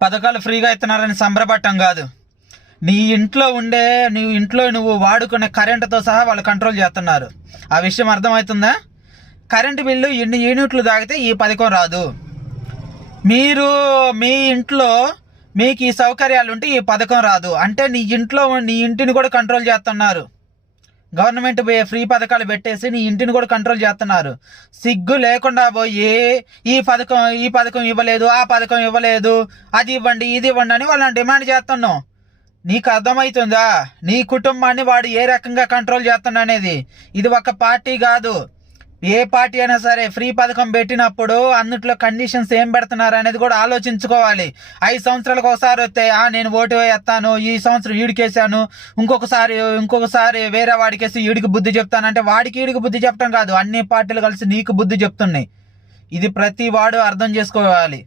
పథకాలు ఫ్రీగా ఇస్తున్నారని సంబరపడటం కాదు. నీ ఇంట్లో నువ్వు వాడుకునే కరెంటుతో సహా వాళ్ళు కంట్రోల్ చేస్తున్నారు. ఆ విషయం అర్థమవుతుందా? కరెంటు బిల్లు ఎన్ని యూనిట్లు తాగితే ఈ పథకం రాదు. మీరు మీ ఇంట్లో మీకు ఈ సౌకర్యాలు ఉంటే ఈ పథకం రాదు. అంటే నీ ఇంటిని కూడా కంట్రోల్ చేస్తున్నారు. గవర్నమెంట్ ఫ్రీ పథకాలు పెట్టేసి నీ ఇంటిని కూడా కంట్రోల్ చేస్తున్నారు. సిగ్గు లేకుండా పోయి ఈ పథకం ఇవ్వలేదు, ఆ పథకం ఇవ్వలేదు, అది ఇవ్వండి ఇది ఇవ్వండి అని వాళ్ళని డిమాండ్ చేస్తున్నావు. నీకు అర్థమవుతుందా నీ కుటుంబాన్ని వాడు ఏ రకంగా కంట్రోల్ చేస్తున్నా అనేది? ఇది ఒక పార్టీ కాదు. ఏ పార్టీ అయినా సరే ఫ్రీ పథకం పెట్టినప్పుడు అందుట్లో కండిషన్స్ ఏం పెడుతున్నారు అనేది కూడా ఆలోచించుకోవాలి. 5 సంవత్సరాలకు ఒకసారి వస్తే నేను ఓటు వేస్తాను, ఈ సంవత్సరం ఈడికేసాను, ఇంకొకసారి వేరే వాడికేసి ఈడికి బుద్ధి చెప్తానంటే వాడికి ఈడికి బుద్ధి చెప్పడం కాదు, అన్ని పార్టీలు కలిసి నీకు బుద్ధి చెప్తున్నాయి. ఇది ప్రతి వాడు అర్థం చేసుకోవాలి.